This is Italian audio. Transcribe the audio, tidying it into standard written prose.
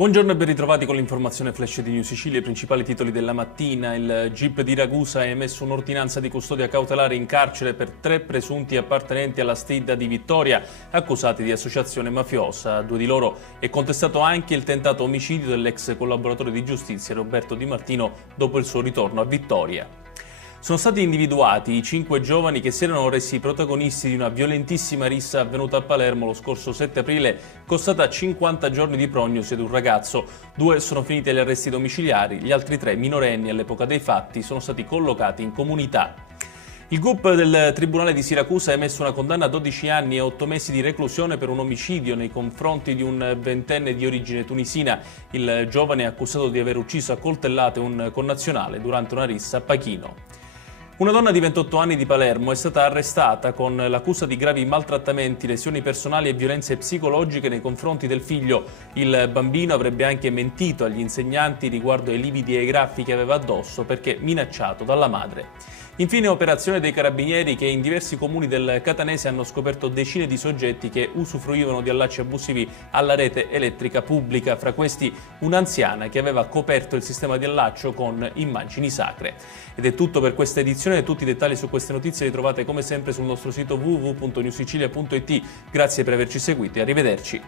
Buongiorno e ben ritrovati con l'informazione flash di New Sicilia. I principali titoli della mattina. Il GIP di Ragusa ha emesso un'ordinanza di custodia cautelare in carcere per 3 presunti appartenenti alla stidda di Vittoria, accusati di associazione mafiosa. A 2 di loro è contestato anche il tentato omicidio dell'ex collaboratore di giustizia Roberto Di Martino dopo il suo ritorno a Vittoria. Sono stati individuati i 5 giovani che si erano resi protagonisti di una violentissima rissa avvenuta a Palermo lo scorso 7 aprile, costata 50 giorni di prognosi ad un ragazzo. 2 sono finiti agli arresti domiciliari, gli altri 3 minorenni all'epoca dei fatti sono stati collocati in comunità. Il GUP del Tribunale di Siracusa ha emesso una condanna a 12 anni e 8 mesi di reclusione per un omicidio nei confronti di un 20enne di origine tunisina. Il giovane è accusato di aver ucciso a coltellate un connazionale durante una rissa a Pachino. Una donna di 28 anni di Palermo è stata arrestata con l'accusa di gravi maltrattamenti, lesioni personali e violenze psicologiche nei confronti del figlio. Il bambino avrebbe anche mentito agli insegnanti riguardo ai lividi e ai graffi che aveva addosso perché minacciato dalla madre. Infine, operazione dei carabinieri che in diversi comuni del Catanese hanno scoperto decine di soggetti che usufruivano di allacci abusivi alla rete elettrica pubblica, fra questi un'anziana che aveva coperto il sistema di allaccio con immagini sacre. Ed è tutto per questa edizione, tutti i dettagli su queste notizie li trovate come sempre sul nostro sito www.newsicilia.it. Grazie per averci seguito e arrivederci.